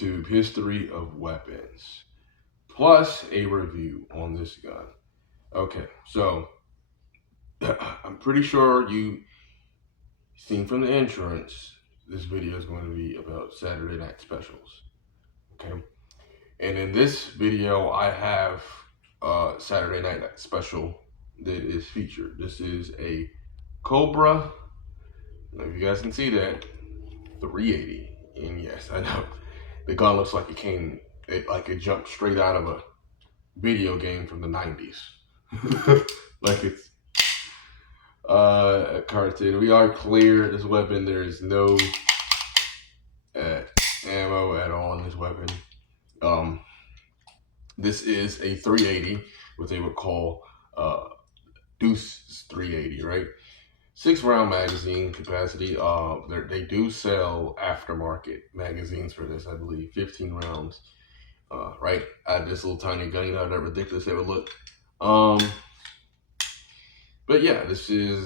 YouTube history of weapons, plus a review on this gun. Okay, so I'm pretty sure you seen from the insurance, this video is going to be about Saturday night specials. Okay, and in this video, I have a Saturday night special that is featured. This is a Cobra. If you guys can see that, 380. And yes, I know the gun looks like it jumped straight out of a video game from the 90s. Like it's a cartoon. We are clear. This weapon, there is no ammo at all in this weapon. This is a 380, what they would call Deuce 380, right? 6-round magazine capacity. They do sell aftermarket magazines for this, I believe, 15 rounds. Right at this little tiny gun, you know how that ridiculous it would look. But yeah, this is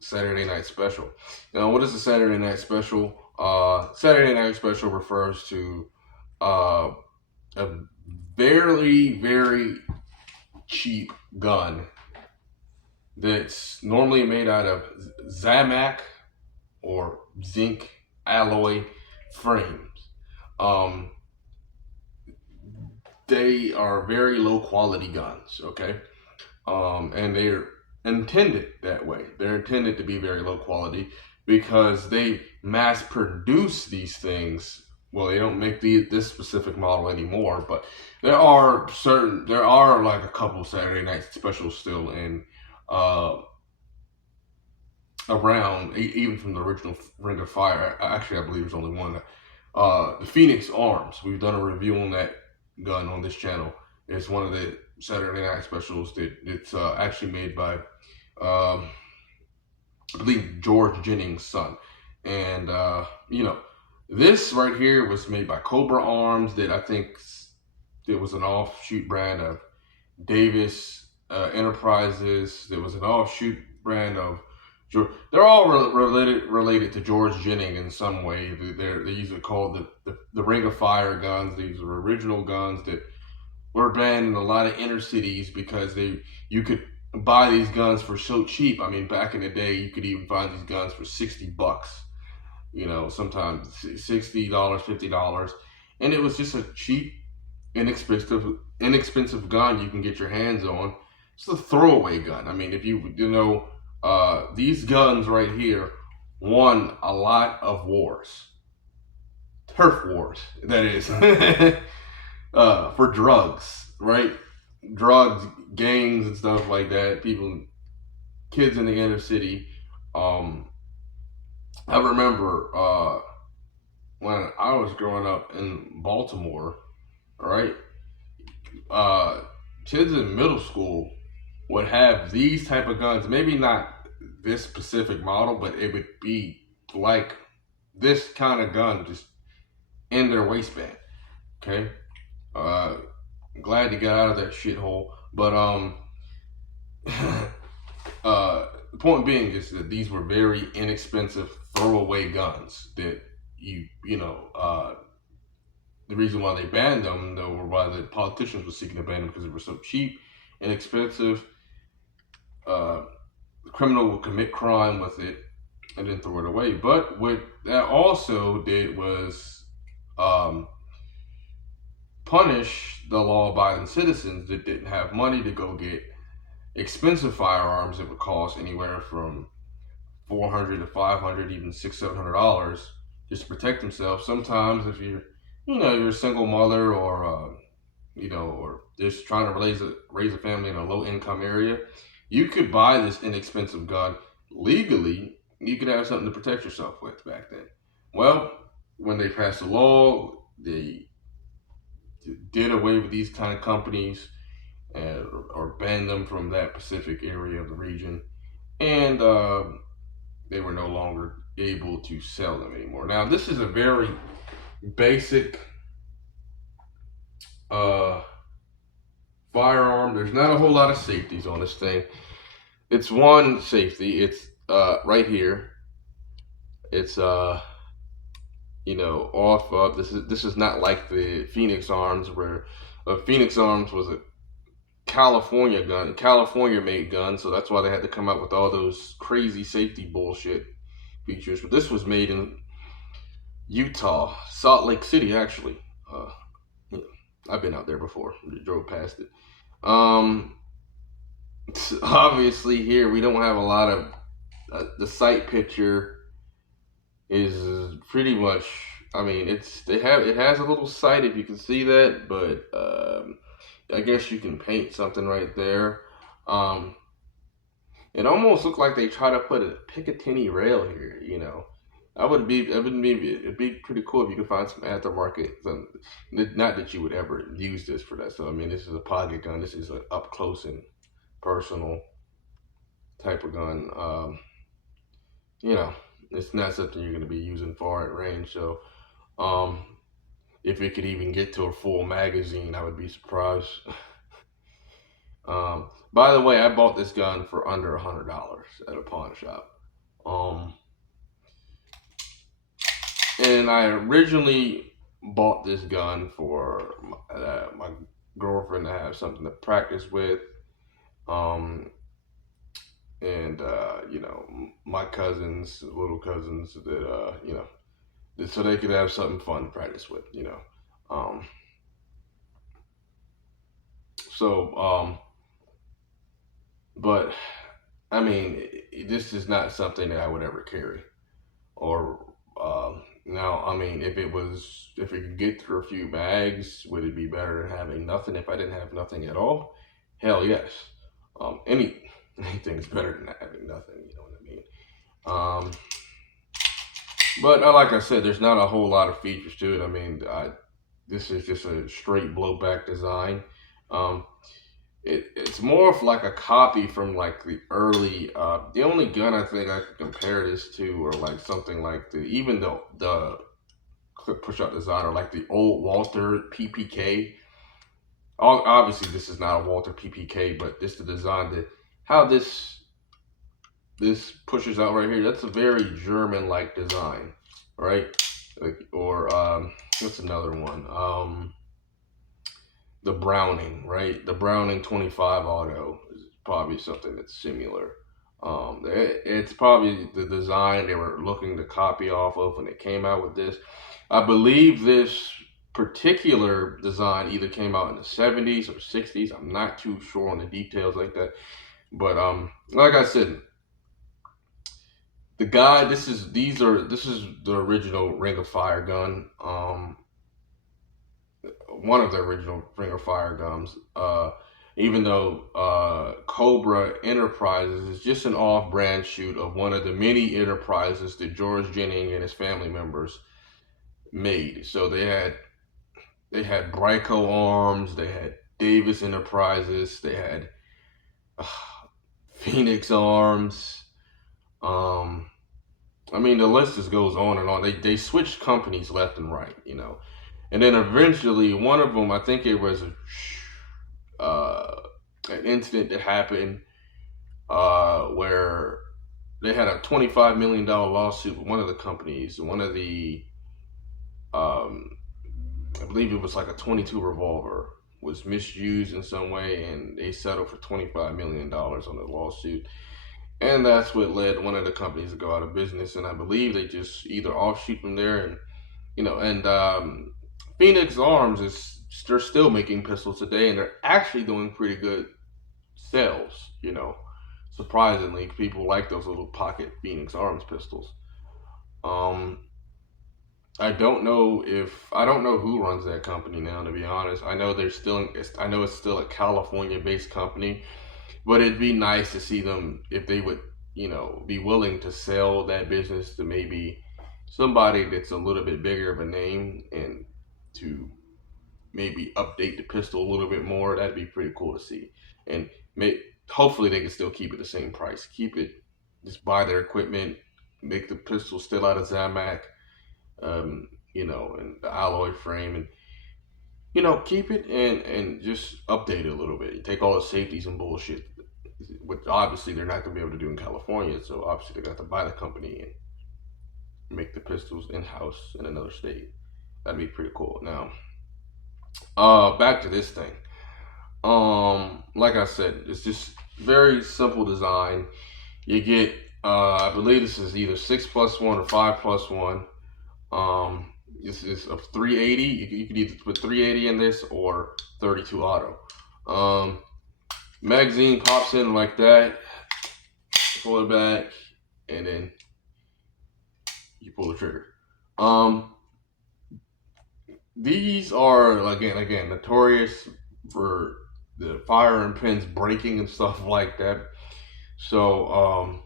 Saturday night special. Now, what is a Saturday night special? Saturday night special refers to a very, very cheap gun that's normally made out of Zamac or zinc alloy frames. They are very low quality guns, okay? And they're intended that way. They're intended to be very low quality because they mass produce these things. Well, they don't make this specific model anymore, but there are like a couple Saturday night specials still in around, even from the original Ring of Fire. Actually, I believe there's only one. The Phoenix Arms. We've done a review on that gun on this channel. It's one of the Saturday night specials that it's actually made by I believe George Jennings' son. And this right here was made by Cobra Arms, that I think it was an offshoot brand of Davis Enterprises. There was an offshoot brand of they're all related to George Jennings in some way. They're usually called the Ring of Fire guns. These are original guns that were banned in a lot of inner cities because you could buy these guns for so cheap. I mean, back in the day, you could even find these guns for $60. You know, sometimes $60, $50, and it was just a cheap, inexpensive gun you can get your hands on. It's a throwaway gun. I mean, if you know, these guns right here won a lot of wars, turf wars, that is, for drugs, right? Drugs, gangs, and stuff like that. Kids in the inner city. I remember when I was growing up in Baltimore, right? Kids in middle school would have these type of guns. Maybe not this specific model, but it would be like this kind of gun just in their waistband. Okay. Glad to get out of that shithole. But the point being is that these were very inexpensive throwaway guns that the reason why they banned them, though, or why the politicians were seeking to ban them, because they were so cheap, inexpensive. The criminal would commit crime with it and then throw it away. But what that also did was punish the law-abiding citizens that didn't have money to go get expensive firearms that would cost anywhere from $400 to $500, even $600-700 just to protect themselves. Sometimes if you're a single mother, or or just trying to raise a family in a low-income area, you could buy this inexpensive gun legally. You could have something to protect yourself with back then. Well, when they passed the law, they did away with these kind of companies or banned them from that specific area of the region, and they were no longer able to sell them anymore. Now, this is a very basic firearm. There's not a whole lot of safeties on this thing. It's one safety. It's right here. It's off of this is not like the Phoenix Arms, where Phoenix Arms was a California made gun, so that's why they had to come out with all those crazy safety bullshit features. But this was made in Utah, Salt Lake City, actually. Uh, I've been out there before. Drove past it. Um, Obviously, here we don't have a lot of the sight picture is pretty much. I mean, it has a little sight if you can see that, but I guess you can paint something right there. Um, it almost looked like they try to put a Picatinny rail here. It'd be pretty cool if you could find some aftermarket. Not that you would ever use this for that. So I mean, this is a pocket gun. This is an up close and personal type of gun. You know, it's not something you're going to be using far at range. So, um, if it could even get to a full magazine, I would be surprised. By the way, I bought this gun for under $100 at a pawn shop. Um, and I originally bought this gun for my girlfriend to have something to practice with. Um, and my cousins, little cousins, that so they could have something fun to practice with. Um, so but I mean, this is not something that I would ever carry. Or now, I mean, if it could get through a few bags, would it be better than having nothing? If I didn't have nothing at all, hell yes. Anything's better than having nothing. You know what I mean? But like I said, there's not a whole lot of features to it. I mean, this is just a straight blowback design. Um, it's more of like a copy from like the early. The only gun I think I could compare this to, or like something like the clip push out design, or like the old Walther PPK. Obviously, this is not a Walther PPK, but this the design that how this pushes out right here. That's a very German-like design, right? Or what's another one? The Browning, right? The Browning 25 Auto is probably something that's similar. It's probably the design they were looking to copy off of when they came out with this. I believe this particular design either came out in the 70s or 60s. I'm not too sure on the details like that. But like I said, the guy, this is the original Ring of Fire gun. One of the original Ring of Fire guns. Even though Cobra Enterprises is just an off-brand shoot of one of the many enterprises that George Jennings and his family members made. So they had Bryco Arms, they had Davis Enterprises, they had Phoenix Arms. I mean, the list just goes on and on. They switched companies left and right, and then eventually one of them, I think it was an incident that happened where they had a $25 million lawsuit with one of the companies. One of the, I believe it was like a 22 revolver was misused in some way, and they settled for $25 million on the lawsuit. And that's what led one of the companies to go out of business. And I believe they just either offshoot from there, and Phoenix Arms they're still making pistols today, and they're actually doing pretty good sales. Surprisingly, people like those little pocket Phoenix Arms pistols. I don't know who runs that company now, to be honest. I know it's still a California-based company, but it'd be nice to see them if they would, be willing to sell that business to maybe somebody that's a little bit bigger of a name, and to maybe update the pistol a little bit more. That'd be pretty cool to see. And hopefully they can still keep it the same price. Just buy their equipment, make the pistol still out of Zamac, and the alloy frame, and keep it and just update it a little bit. You take all the safeties and bullshit, which obviously they're not gonna be able to do in California. So obviously they're gonna have to buy the company and make the pistols in-house in another state. That'd be pretty cool. Now, back to this thing. Like I said, it's just very simple design. You get, I believe this is either 6+1 or 5+1. This is a 380. You could either put 380 in this or 32 auto. Magazine pops in like that. Pull it back, and then you pull the trigger. These are again notorious for the firing pins breaking and stuff like that. So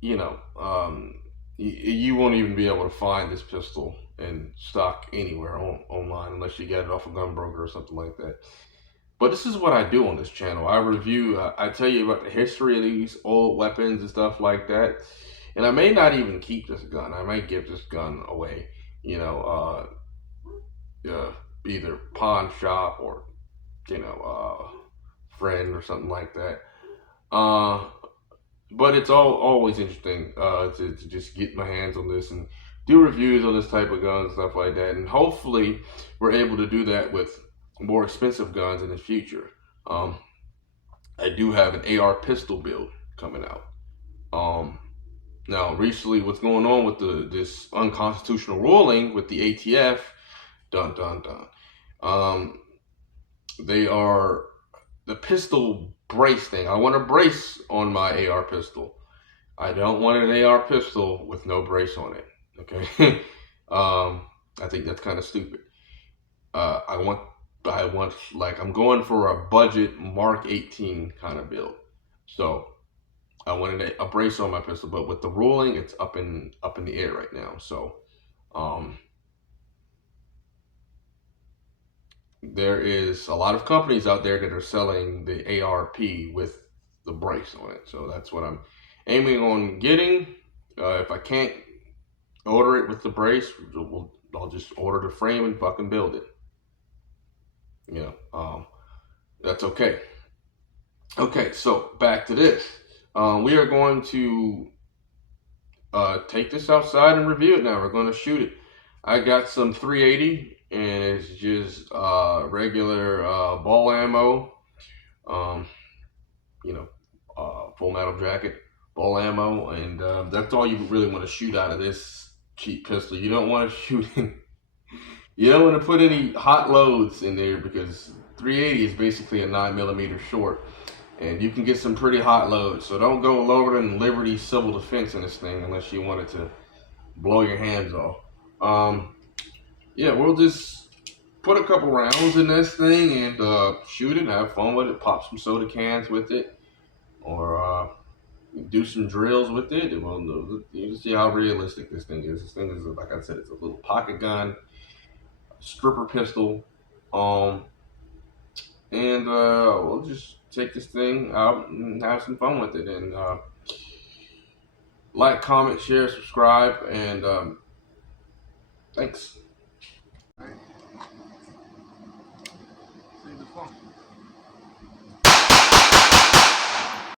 you won't even be able to find this pistol in stock anywhere online unless you get it off a gun broker or something like that. But this is what I do on this channel. I review, I tell you about the history of these old weapons and stuff like that. And I may not even keep this gun. I might give this gun away, either pawn shop or, friend or something like that. But it's always interesting to just get my hands on this and do reviews on this type of gun and stuff like that. And hopefully we're able to do that with more expensive guns in the future. I do have an AR pistol build coming out. Now, recently, what's going on with this unconstitutional ruling with the ATF? Dun dun dun. They are the pistol brace thing. I want a brace on my AR pistol. I don't want an AR pistol with no brace on it. Okay. I think that's kind of stupid. I want like, I'm going for a budget Mark 18 kind of build. So I wanted a brace on my pistol, but with the ruling, it's up in the air right now. So there is a lot of companies out there that are selling the ARP with the brace on it. So that's what I'm aiming on getting. If I can't order it with the brace, I'll just order the frame and fucking build it. That's okay. Okay, so back to this. We are going to take this outside and review it now. We're going to shoot it. I got some 380, and it's just regular ball ammo. Full metal jacket, ball ammo, and that's all you really want to shoot out of this cheap pistol. You don't want to shoot you don't want to put any hot loads in there, because 380 is basically a 9mm short, and you can get some pretty hot loads. So don't go lower than Liberty Civil Defense in this thing unless you want it to blow your hands off. Yeah, we'll just put a couple rounds in this thing and shoot it and have fun with it. Pop some soda cans with it, or do some drills with it. Well, you see how realistic this thing is. This thing is, like I said, it's a little pocket gun, stripper pistol, and we'll just take this thing out and have some fun with it. And like, comment, share, subscribe, and thanks. Save the phone.